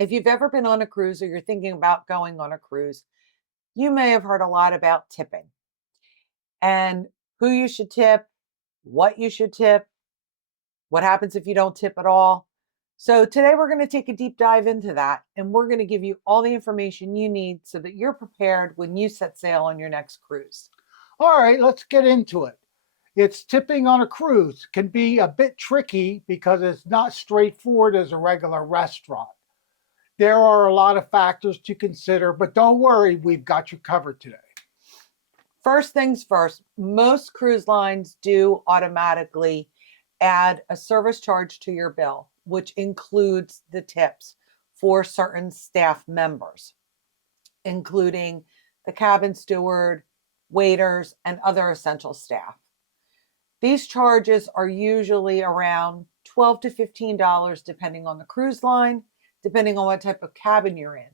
If you've ever been on a cruise or you're thinking about going on a cruise, you may have heard a lot about tipping and who you should tip, what you should tip, what happens if you don't tip at all. So, today we're going to take a deep dive into that and we're going to give you all the information you need so that you're prepared when you set sail on your next cruise. All right, let's get into it. It's tipping on a cruise can be a bit tricky because it's not straightforward as a regular restaurant. There are a lot of factors to consider, but don't worry, we've got you covered today. First things first, most cruise lines do automatically add a service charge to your bill, which includes the tips for certain staff members, including the cabin steward, waiters, and other essential staff. These charges are usually around $12 to $15 depending on the cruise line, depending on what type of cabin you're in.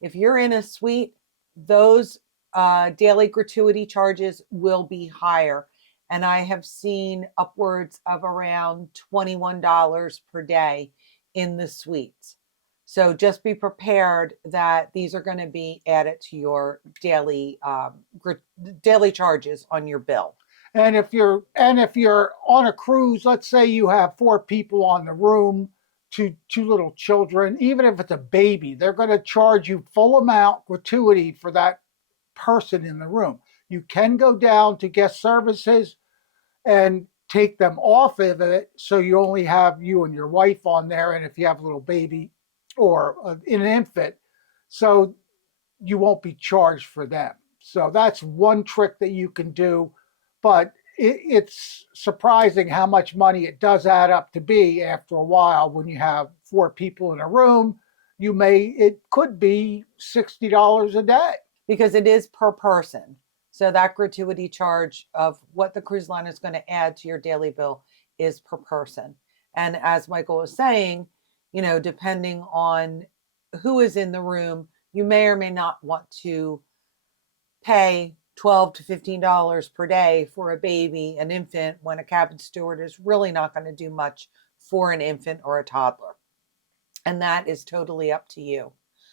If you're in a suite, those daily gratuity charges will be higher. And I have seen upwards of around $21 per day in the suites. So just be prepared that these are going to be added to your daily charges on your bill. And if you're on a cruise, let's say you have 4 people on the room, two little children, even if it's a baby, they're going to charge you full amount gratuity for that person in the room. You can go down to guest services and take them off of it, so you only have you and your wife on there, and if you have a little baby or an infant, so you won't be charged for them. So that's one trick that you can do, but it's surprising how much money it does add up to be after a while. When you have 4 people in a room, it could be $60 a day. Because it is per person. So that gratuity charge of what the cruise line is going to add to your daily bill is per person. And as Michael was saying, depending on who is in the room, you may or may not want to pay $12 to $15 per day for a baby, an infant, when a cabin steward is really not going to do much for an infant or a toddler. And that is totally up to you.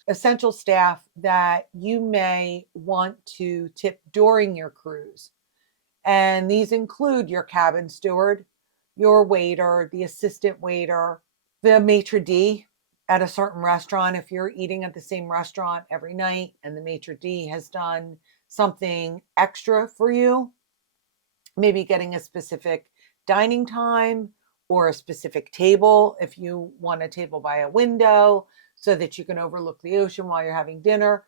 Essential staff that you may want to tip during your cruise. And these include your cabin steward, your waiter, the assistant waiter, the maitre d' at a certain restaurant. If you're eating at the same restaurant every night and the maitre d' has done something extra for you, maybe getting a specific dining time or a specific table if you want a table by a window so that you can overlook the ocean while you're having dinner.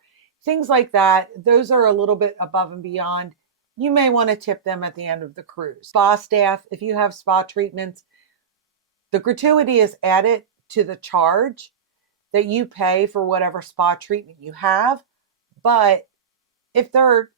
Things like that. Those are a little bit above and beyond. You may want to tip them at the end of the cruise. Spa staff, if you have spa treatments, the gratuity is added to the charge that you pay for whatever spa treatment you have. But if they're,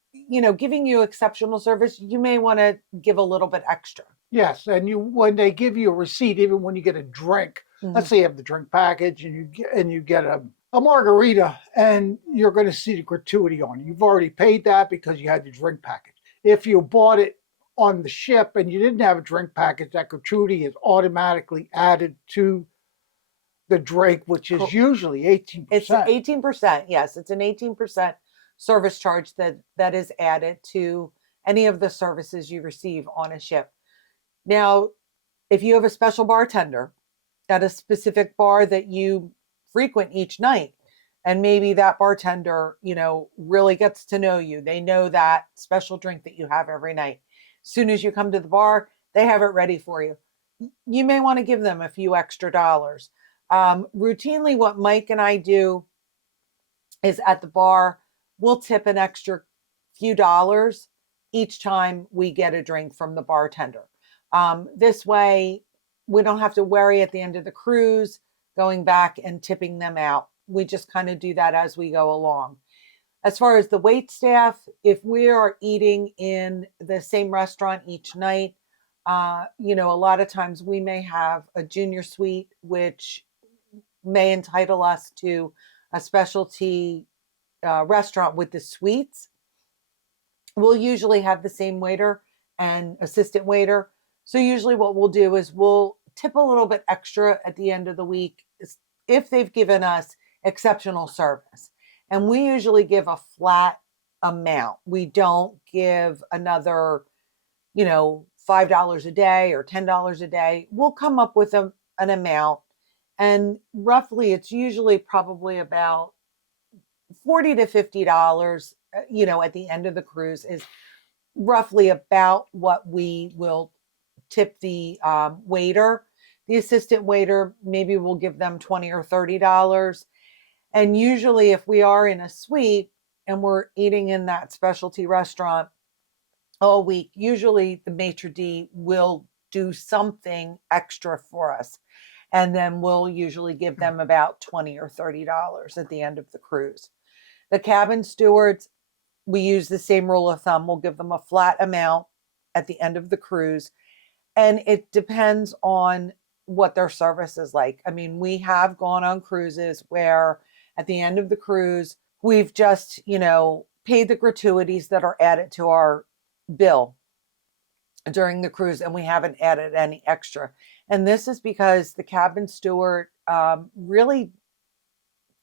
giving you exceptional service, you may want to give a little bit extra. Yes, and when they give you a receipt, even when you get a drink, let's say you have the drink package and you get a margarita, and you're going to see the gratuity on it. You've already paid that because you had the drink package. If you bought it on the ship and you didn't have a drink package, that gratuity is automatically added to the drink, which is usually 18%. It's 18%. Yes, it's an 18% service charge that is added to any of the services you receive on a ship. Now, if you have a special bartender at a specific bar that you frequent each night, and maybe that bartender, really gets to know you, they know that special drink that you have every night. As soon as you come to the bar, they have it ready for you. You may want to give them a few extra dollars. Routinely, what Mike and I do is at the bar, we'll tip an extra few dollars each time we get a drink from the bartender. This way, we don't have to worry at the end of the cruise going back and tipping them out. We just kind of do that as we go along. As far as the wait staff, if we are eating in the same restaurant each night, a lot of times we may have a junior suite, which may entitle us to a specialty restaurant with the suites. We'll usually have the same waiter and assistant waiter. So usually what we'll do is we'll tip a little bit extra at the end of the week if they've given us exceptional service. And we usually give a flat amount. We don't give another, $5 a day or $10 a day. We'll come up with an amount. And roughly, it's usually probably about $40 to $50, at the end of the cruise is roughly about what we will tip the waiter. The assistant waiter, maybe we'll give them $20 or $30. And usually if we are in a suite and we're eating in that specialty restaurant all week, usually the maitre d' will do something extra for us. And then we'll usually give them about $20 or $30 at the end of the cruise. The cabin stewards, we use the same rule of thumb. We'll give them a flat amount at the end of the cruise. And it depends on what their service is like. I mean, we have gone on cruises where at the end of the cruise, we've just, paid the gratuities that are added to our bill during the cruise, and we haven't added any extra. And this is because the cabin steward really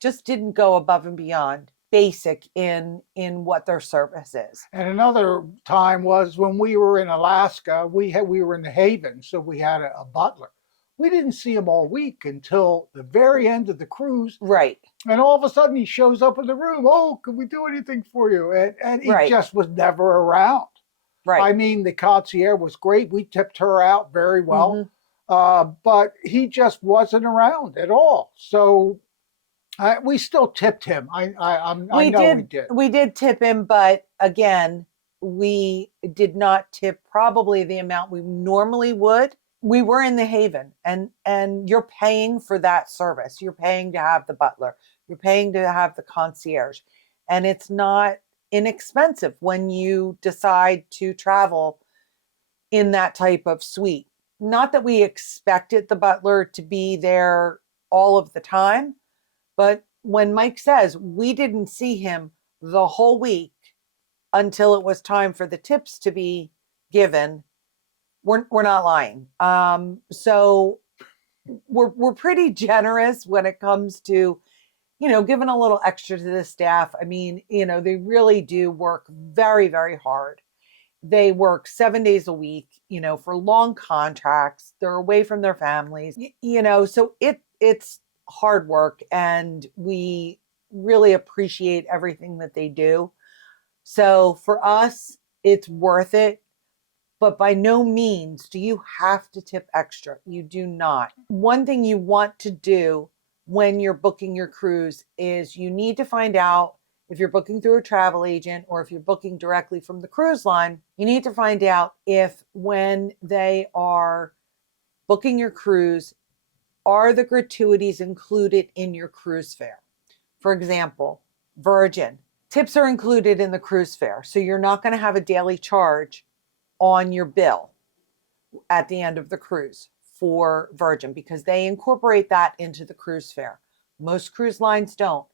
just didn't go above and beyond basic in what their service is. And another time was when we were in Alaska. We were in the Haven, so we had a butler. We didn't see him all week until the very end of the cruise. Right. And all of a sudden he shows up in the room. Oh, can we do anything for you? And he just was never around. Right. I mean, the concierge was great. We tipped her out very well. But he just wasn't around at all. So we still tipped him. I know we did. We did tip him, but again, we did not tip probably the amount we normally would. We were in the Haven, and you're paying for that service. You're paying to have the butler. You're paying to have the concierge. And it's not inexpensive when you decide to travel in that type of suite. Not that we expected the butler to be there all of the time, but when Mike says we didn't see him the whole week until it was time for the tips to be given, we're not lying. So we're pretty generous when it comes to, giving a little extra to the staff. I mean, they really do work very, very hard. They work 7 days a week, for long contracts. They're away from their families, so it's hard work, and we really appreciate everything that they do. So for us, it's worth it. But by no means do you have to tip extra. You do not. One thing you want to do when you're booking your cruise is you need to find out if you're booking through a travel agent or if you're booking directly from the cruise line. You need to find out if when they are booking your cruise, are the gratuities included in your cruise fare? For example, Virgin, tips are included in the cruise fare. So you're not going to have a daily charge on your bill at the end of the cruise for Virgin because they incorporate that into the cruise fare. Most cruise lines don't,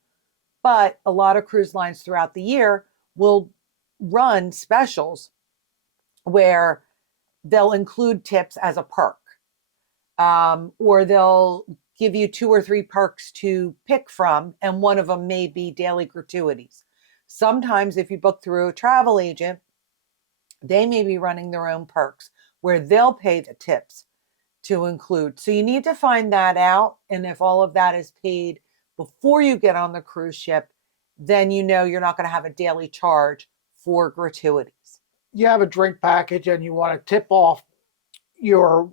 but a lot of cruise lines throughout the year will run specials where they'll include tips as a perk, or they'll give you 2 or 3 perks to pick from, and one of them may be daily gratuities. Sometimes if you book through a travel agent, they may be running their own perks where they'll pay the tips to include. So you need to find that out. And if all of that is paid before you get on the cruise ship, then you're not going to have a daily charge for gratuities. You have a drink package and you want to tip off your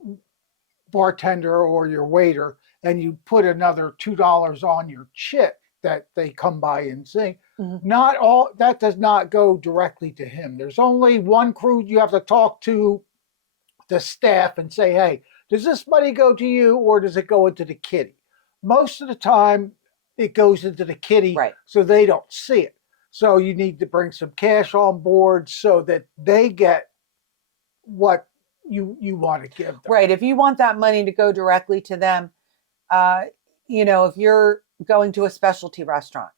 bartender or your waiter, and you put another $2 on your chip that they come by and sing. Not all that does not go directly to him. There's only one cruise you have to talk to the staff and say, hey, does this money go to you or does it go into the kitty? Most of the time it goes into the kitty, right, so they don't see it. So you need to bring some cash on board so that they get what you want to give them. Right. If you want that money to go directly to them, if you're going to a specialty restaurant.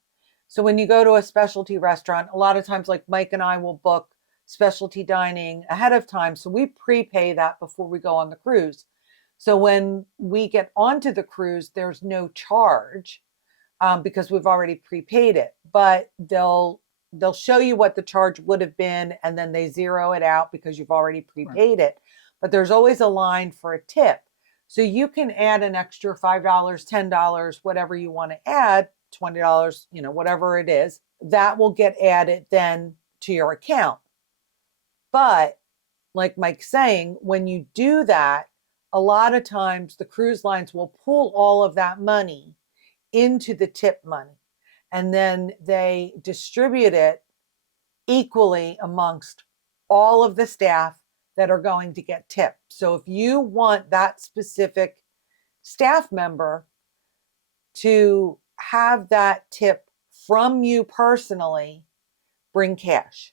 So when you go to a specialty restaurant, a lot of times like Mike and I will book specialty dining ahead of time. So we prepay that before we go on the cruise. So when we get onto the cruise, there's no charge. because we've already prepaid it. But they'll show you what the charge would have been, and then they zero it out because you've already prepaid it. But there's always a line for a tip. So you can add an extra $5, $10, whatever you want to add, $20, whatever it is, that will get added then to your account. But like Mike's saying, when you do that, a lot of times the cruise lines will pull all of that money into the tip money, and then they distribute it equally amongst all of the staff that are going to get tipped. So if you want that specific staff member to have that tip from you personally, bring cash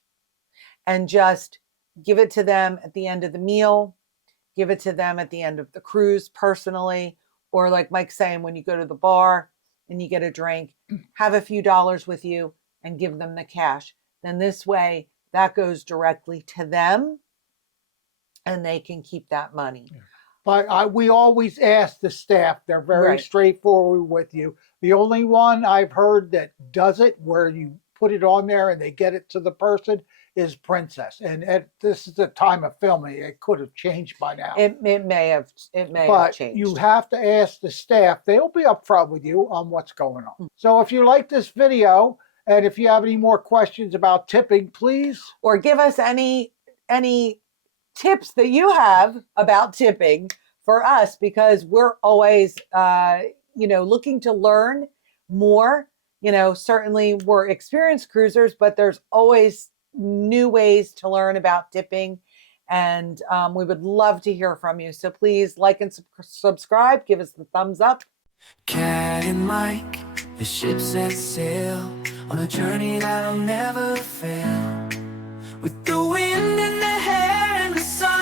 and just give it to them at the end of the meal, give it to them at the end of the cruise personally, or like Mike's saying, when you go to the bar and you get a drink, have a few dollars with you and give them the cash. Then this way that goes directly to them and they can keep that money. Yeah. But we always ask the staff, they're very straightforward with you. The only one I've heard that does it, where you put it on there and they get it to the person, is Princess. And this is the time of filming. It could have changed by now. It may have changed. But you have to ask the staff. They'll be upfront with you on what's going on. So if you like this video, and if you have any more questions about tipping, please. Or give us any tips that you have about tipping for us, because we're always looking to learn more. Certainly we're experienced cruisers, but there's always new ways to learn about tipping, and we would love to hear from you. So please like and subscribe, give us the thumbs up. Cat and Mike, the ship set sail on a journey that'll never fail, with the wind